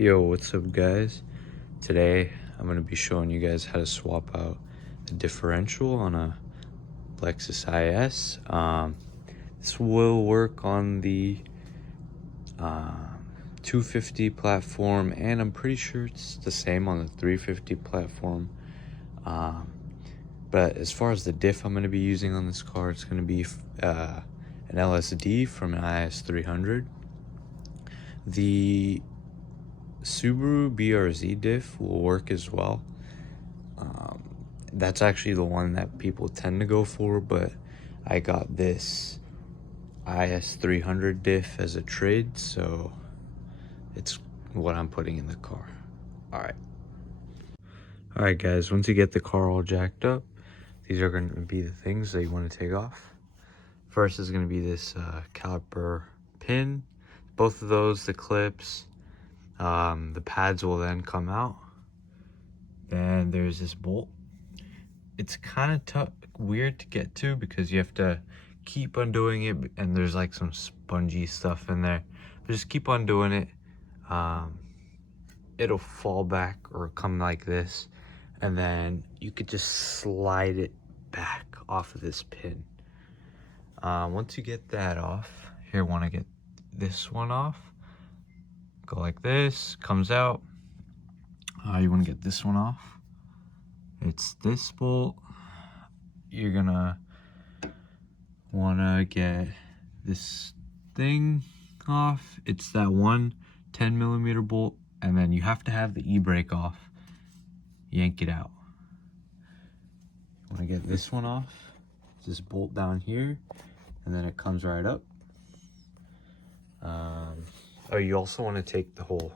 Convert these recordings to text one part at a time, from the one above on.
Yo, what's up guys? Today I'm going to be showing you guys how to swap out the differential on a Lexus IS. This will work on the 250 platform, and I'm pretty sure it's the same on the 350 platform. But as far as the diff I'm going to be using on this car, it's going to be an LSD from an IS300. The Subaru BRZ diff will work as well. That's actually the one that people tend to go for, but I got this IS300 diff as a trade, so it's what I'm putting in the car. Alright guys, once you get the car all jacked up, these are going to be the things that you want to take off. First is going to be this caliper pin. Both of those, the clips, the pads will then come out. Then there's this bolt. It's kind of tough, weird to get to because you have to keep on doing it, and there's like some spongy stuff in there. But just keep on doing it. It'll fall back or come like this, and then you could just slide it back off of this pin. Once you get that off, here, want to get this one off. Go like this, comes out. You want to get this one off. It's this bolt. You're gonna want to get this thing off. It's that one 10mm bolt, and then you have to have the e-brake off. Yank it out. You want to get this one off. This bolt down here, and then it comes right up. Oh, you also want to take the whole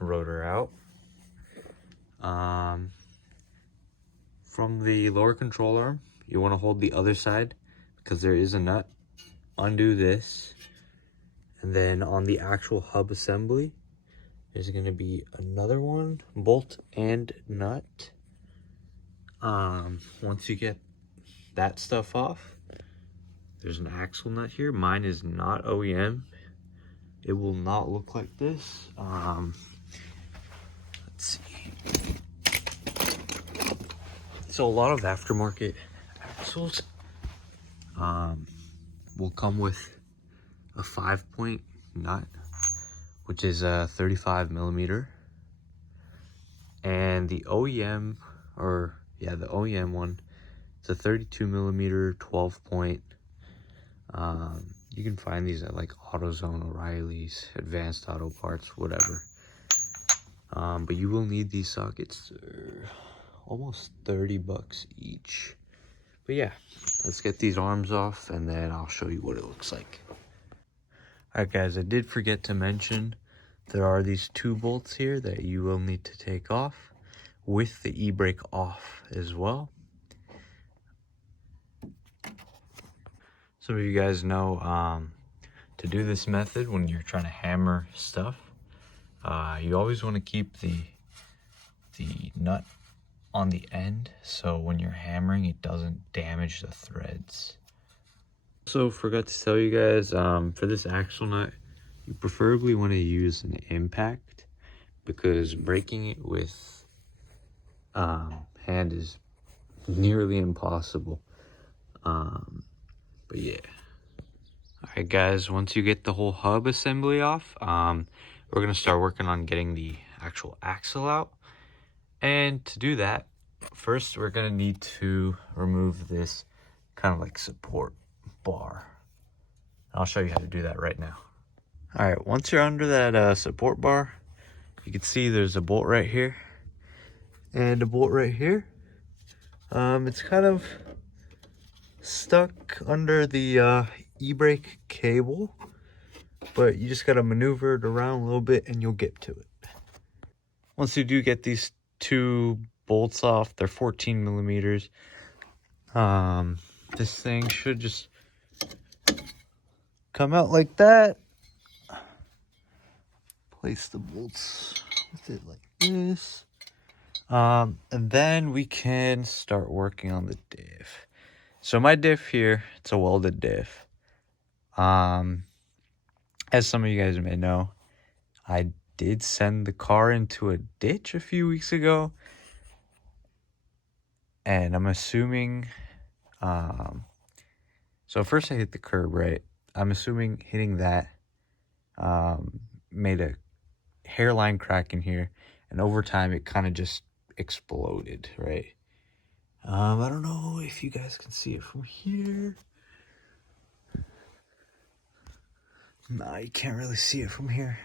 rotor out. From the lower control arm, you want to hold the other side because there is a nut. Undo this, and then on the actual hub assembly, there's going to be another one, bolt and nut. Once you get that stuff off, there's an axle nut here. Mine is not OEM. It will not look like this. Let's see. So a lot of aftermarket axles will come with a 5-point nut, which is a 35mm, and the OEM, the OEM one, it's a 32mm 12-point. You can find these at like AutoZone, O'Reilly's, Advanced Auto Parts, whatever. But you will need these sockets. Almost 30 bucks each. But yeah, let's get these arms off, and then I'll show you what it looks like. Alright guys, I did forget to mention there are these two bolts here that you will need to take off with the e-brake off as well. Some of you guys know to do this method when you're trying to hammer stuff, you always want to keep the nut on the end, so when you're hammering it doesn't damage the threads. So forgot to tell you guys, for this axle nut, you preferably want to use an impact, because breaking it with hand is nearly impossible. But yeah. Alright guys, once you get the whole hub assembly off, we're gonna start working on getting the actual axle out. And to do that, first we're gonna need to remove this kind of like support bar. I'll show you how to do that right now. All right, once you're under that support bar, you can see there's a bolt right here and a bolt right here. It's kind of stuck under the e-brake cable, but you just gotta maneuver it around a little bit and you'll get to it. Once you do get these two bolts off, they're 14mm. This thing should just come out like that. Place the bolts with it like this. And then we can start working on the diff. So my diff here, it's a welded diff. As some of you guys may know, I did send the car into a ditch a few weeks ago, and I'm assuming, so first I hit the curb, right? I'm assuming hitting that made a hairline crack in here, and over time it kind of just exploded, right? I don't know if you guys can see it from here. Nah, you can't really see it from here.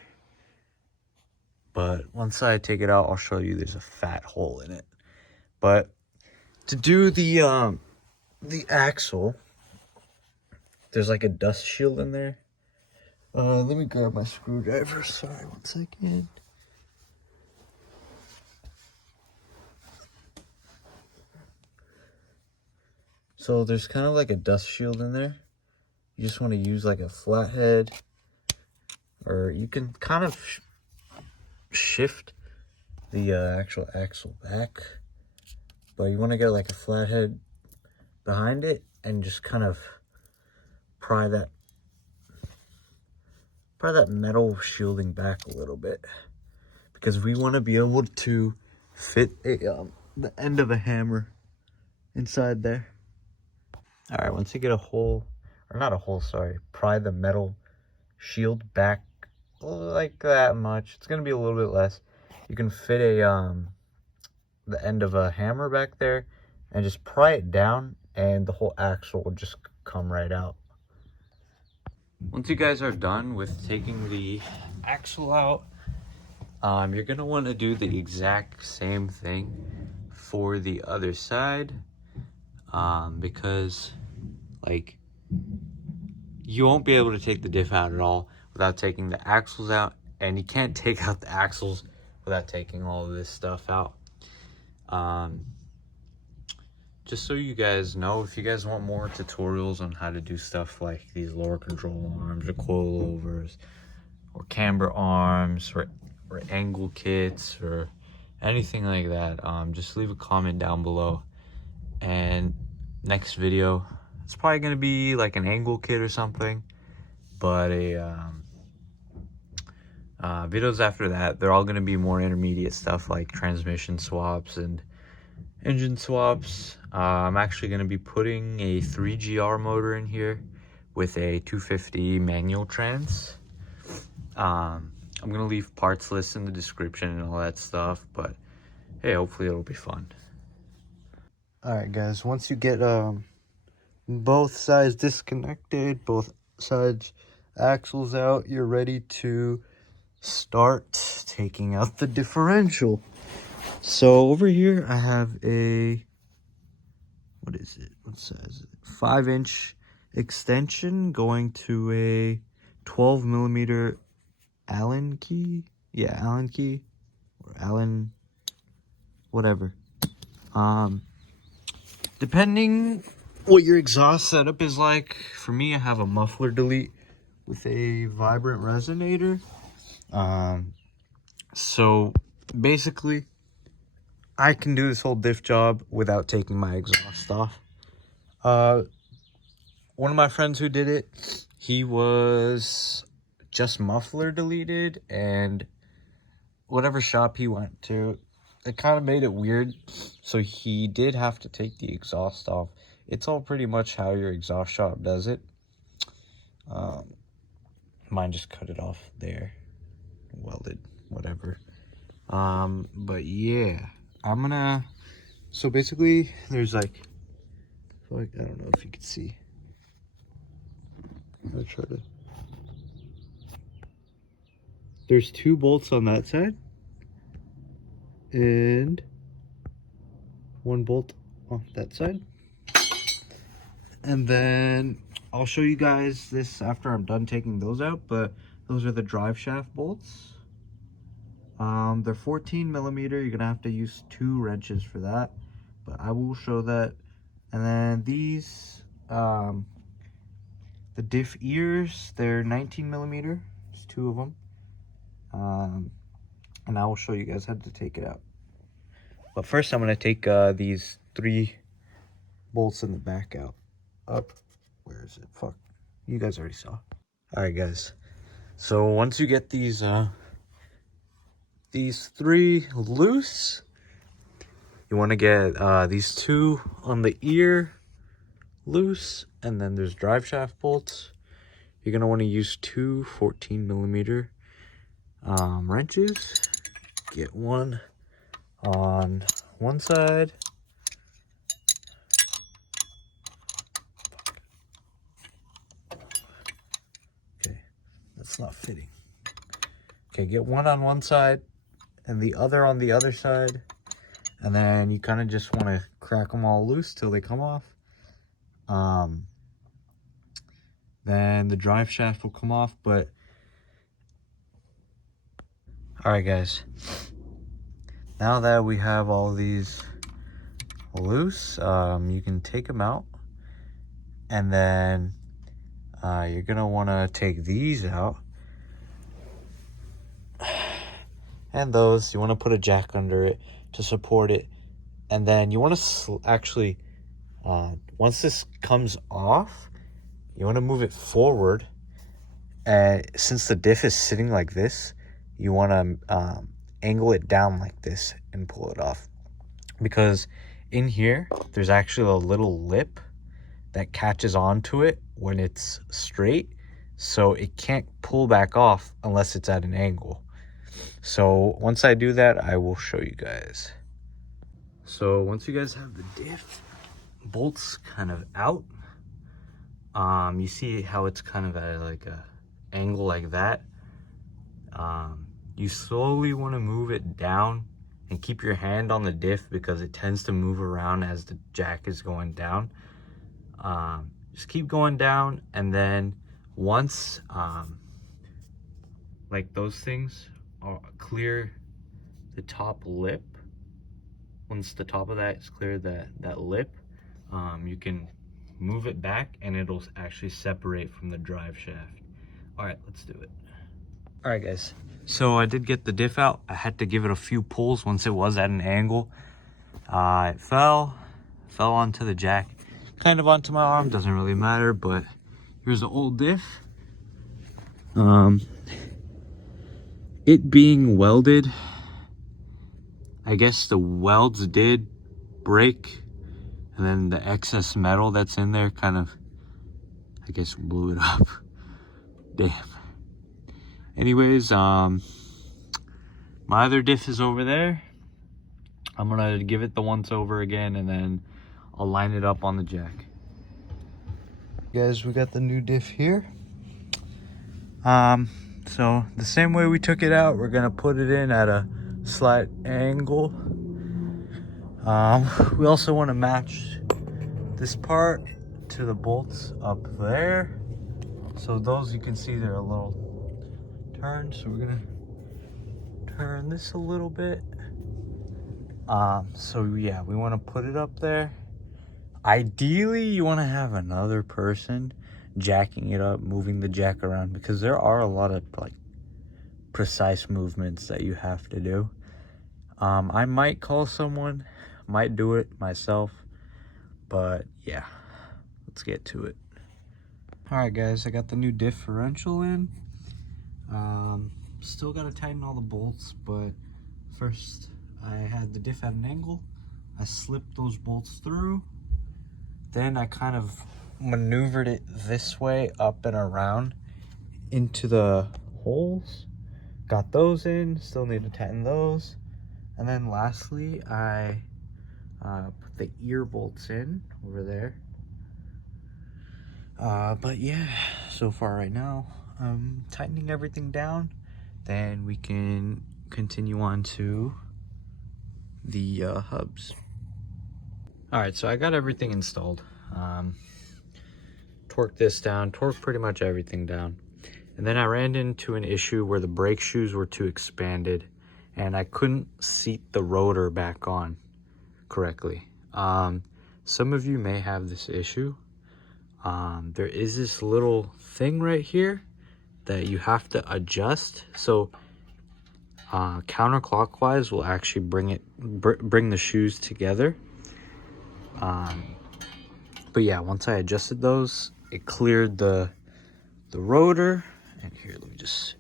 But once I take it out, I'll show you there's a fat hole in it. But to do the axle, there's like a dust shield in there. Let me grab my screwdriver. Sorry, 1 second. So there's kind of like a dust shield in there. You just want to use like a flathead, or you can kind of shift the actual axle back, but you want to get like a flathead behind it and just kind of pry that metal shielding back a little bit, because we want to be able to fit the end of a hammer inside there. All right, once you get a hole, or not a hole, sorry, pry the metal shield back like that much. It's gonna be a little bit less. You can fit the end of a hammer back there and just pry it down, and the whole axle will just come right out. Once you guys are done with taking the axle out, you're gonna want to do the exact same thing for the other side, because like you won't be able to take the diff out at all without taking the axles out, and you can't take out the axles without taking all of this stuff out. Just so you guys know, if you guys want more tutorials on how to do stuff like these lower control arms or coilovers or camber arms or angle kits or anything like that, just leave a comment down below, and next video, it's probably going to be like an angle kit or something, but videos after that, they're all going to be more intermediate stuff like transmission swaps and engine swaps. I'm actually going to be putting a 3GR motor in here with a 250 manual trans. I'm going to leave parts lists in the description and all that stuff, but hey, hopefully it'll be fun. Alright guys, once you get both sides disconnected, both sides axles out, you're ready to start taking out the differential. So over here I have a, what is it, what size is it, 5-inch extension going to a 12mm Allen key, Allen key, or Allen, whatever. Depending what your exhaust setup is like, for me I have a muffler delete with a vibrant resonator. So basically I can do this whole diff job without taking my exhaust off. One of my friends who did it, he was just muffler deleted, and whatever shop he went to, it kind of made it weird, so he did have to take the exhaust off. It's all pretty much how your exhaust shop does it. Mine just cut it off there, welded, whatever. But yeah, I'm gonna, so basically there's like I don't know if you can see. I'm gonna try to, there's 2 bolts on that side and 1 bolt on that side, and then I'll show you guys this after I'm done taking those out. But those are the drive shaft bolts. They're 14mm. You're gonna have to use 2 wrenches for that, but I will show that. And then these, the diff ears, they're 19mm. There's 2 of them. And I will show you guys how to take it out. But first I'm gonna take these 3 bolts in the back out. Up, where is it? Fuck, you guys already saw. All right guys, so once you get these these 3 loose. You want to get these 2 on the ear loose, and then there's drive shaft bolts. You're going to want to use 2 14mm wrenches. Get one on one side. Okay, that's not fitting. Okay, get one on one side and the other on the other side. And then you kind of just want to crack them all loose till they come off. Then the drive shaft will come off. But all right, guys, now that we have all these loose, you can take them out, and then you're gonna want to take these out, and those you want to put a jack under it to support it. And then you want to actually once this comes off, you want to move it forward, and since the diff is sitting like this, you want to angle it down like this and pull it off, because in here there's actually a little lip that catches onto it when it's straight, so it can't pull back off unless it's at an angle. So once I do that, I will show you guys. So once you guys have the diff bolts kind of out, you see how it's kind of at like a angle like that. You slowly want to move it down and keep your hand on the diff because it tends to move around as the jack is going down. Just keep going down, and then once like those things are clear the top lip, once the top of that is clear, that lip, you can move it back and it'll actually separate from the drive shaft. All right, let's do it. All right, guys, so I did get the diff out. I had to give it a few pulls once it was at an angle. It fell onto the jack, kind of onto my arm, doesn't really matter. But here's the old diff. It being welded, I guess the welds did break, and then the excess metal that's in there kind of, I guess, blew it up. Damn. Anyways, my other diff is over there. I'm gonna give it the once over again, and then I'll line it up on the jack. Guys, we got the new diff here. So the same way we took it out, we're gonna put it in at a slight angle. We also want to match this part to the bolts up there. So those, you can see they're a little turned, so we're gonna turn this a little bit. So yeah, we want to put it up there. Ideally, you want to have another person jacking it up, moving the jack around, because there are a lot of like precise movements that you have to do. I might call someone, might do it myself, but yeah, let's get to it. All right, guys, I got the new differential in. Still got to tighten all the bolts, but first I had the diff at an angle. I slipped those bolts through. Then I kind of maneuvered it this way, up and around into the holes. Got those in, still need to tighten those. And then lastly, I put the ear bolts in over there. But yeah, so far right now, I'm tightening everything down. Then we can continue on to the hubs. All right, so I got everything installed. Torqued this down, torqued pretty much everything down. And then I ran into an issue where the brake shoes were too expanded and I couldn't seat the rotor back on correctly. Some of you may have this issue. There is this little thing right here that you have to adjust. So counterclockwise will actually bring the shoes together. But yeah, once I adjusted those, it cleared the rotor. And here, let me just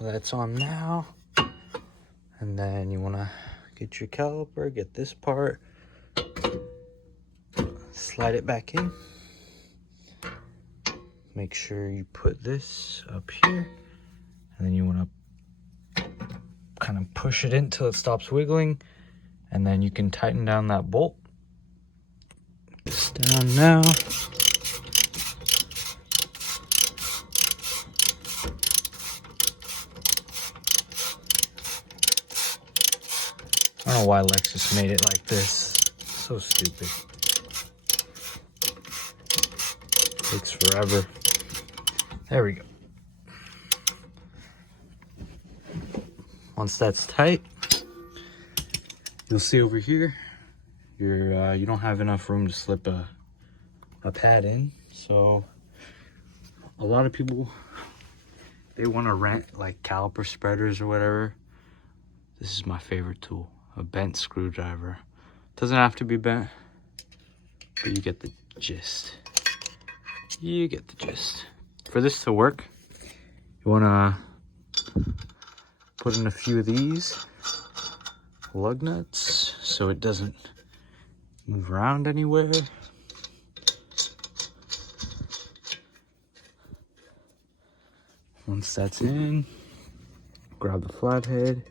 That's on now. And then you want to get your caliper, get this part, slide it back in. Make sure you put this up here, and then you want to kind of push it in till it stops wiggling, and then you can tighten down that bolt. It's down now. I don't know why Lexus made it like this. So stupid. Takes forever. There we go. Once that's tight, you'll see over here, you don't have enough room to slip a pad in. So a lot of people, they want to rent like caliper spreaders or whatever. This is my favorite tool, a bent screwdriver. Doesn't have to be bent, but you get the gist. You get the gist. For this to work, you want to put in a few of these lug nuts so it doesn't move around anywhere. Once that's in, grab the flathead.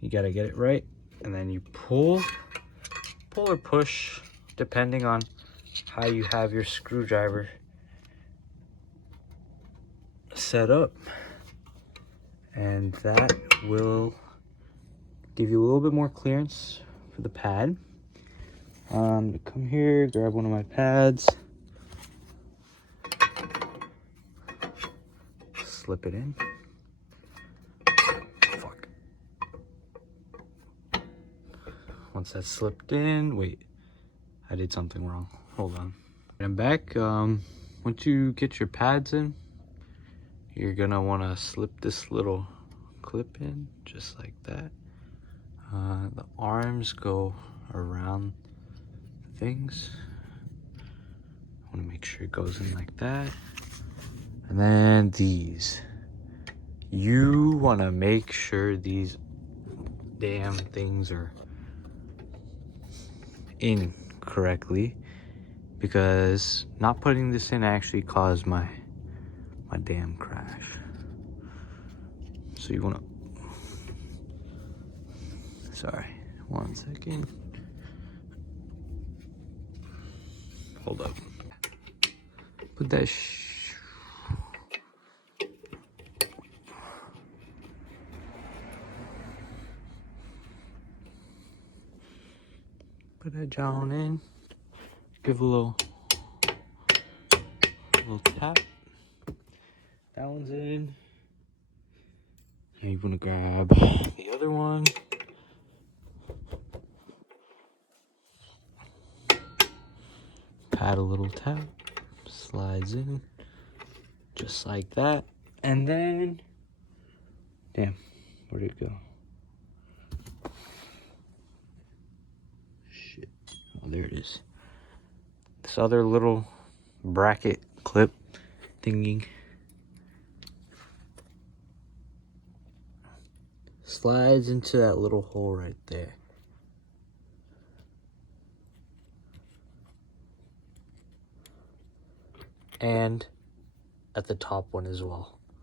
You gotta get it right, and then you pull or push, depending on how you have your screwdriver set up, and that will give you a little bit more clearance for the pad. Come here, grab one of my pads, slip it in. Once that's slipped in, wait, I did something wrong. Hold on. I'm back. Once you get your pads in, you're gonna wanna slip this little clip in, just like that. The arms go around things. I wanna make sure it goes in like that. And then these. You wanna make sure these damn things are in correctly, because not putting this in actually caused my damn crash. So you want to, sorry, 1 second, hold up, put that put that John in, give a little tap. That one's in. Now you want to grab the other one. Pat a little tap, slides in, just like that. And then, damn, where'd it go? Shit, oh, there it is. This other little bracket clip thingy slides into that little hole right there. And at the top one as well.